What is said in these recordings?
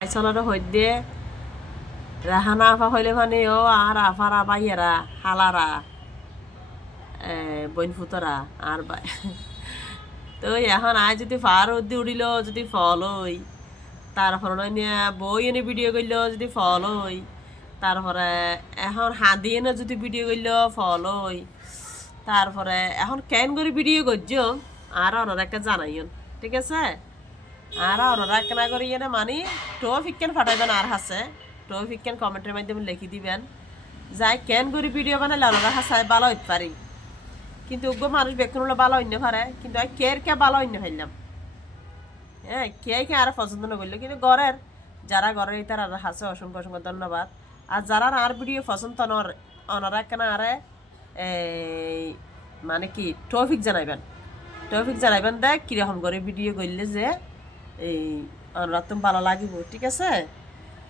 আইসলরে হইদে রাহানা আফা হইলে মানে ও আর আফারা বাইয়েরা হালারা বইন ফুতরা আর বাই তো এখন আয় যদি ফার উদ্দি উড়িল যদি ফল হই তারপরে নিয়ে বই এনে ভিডিও করল যদি ফল হই তারপরে এখন হাদি এনে যদি ভিডিও করল ফল হই তারপরে এখন কেন করে ভিডিও করছ আর ওনারা একটা জানাইন ঠিক আছে আর ওনারা কেনা করি না মানে টপিক ফাটাইবেন আর হাসে টপিক কমেন্টের মাধ্যমে লিখি দিবেন যাই কেন করে ভিডিও বানাইলে ওনারা হাসায় ভালো হইতে পারি কিন্তু ওগো মানুষ বেক্ষণ হলে ভালো হইতে পারে কিন্তু আমি কের কে ভালো হইতে পারলাম হ্যাঁ কে আর পছন্দ না করলো কিন্তু ঘরের যারা ঘরের তারা হাসে অসংখ্য অসংখ্য ধন্যবাদ আর যারা আর ভিডিও পছন্দ ওনারা কেন আরে মানে কি টপিক জানাইবেন দেখ কীরকম করে ভিডিও করলে যে এই আমরা তো ভালো লাগিব ঠিক আছে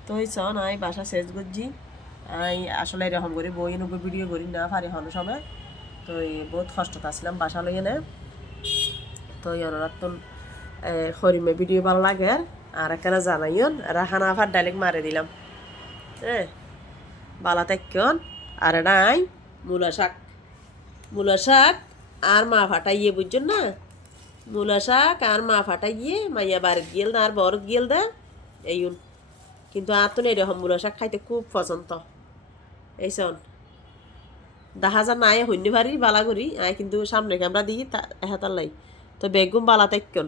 তো এই চন আই বাসা শেষ করছি আই আসলে এরকম করে বই নব ভিডিও করি না পারি হন সময় তো বহুত কষ্টত আসলাম বাসা লইয়ে নে তো ওনারা তো হরিমে ভিডিও ভালো লাগে আর এখানে জানাইন রাহানা আফার ডাইরেক্ট মারে দিলাম হ্যাঁ বালা তেকন আর নাই মূলা শাক আর মা ফাটাইয়ে বুঝছেন না মূলা শাক আর মা ফাটাইয়ে মাইয়া বাড়ির গিয়েল না আর বড় গিয়েল দে এইন কিন্তু আর তো এরকম মূলা শাক খাইতে খুব পছন্দ এইসন দেখা যা নাই হইনি ভারি বালা করি আয় কিন্তু সামনে ক্যামেরা দিই হেতার লাই তো বেগুম বালা তেকন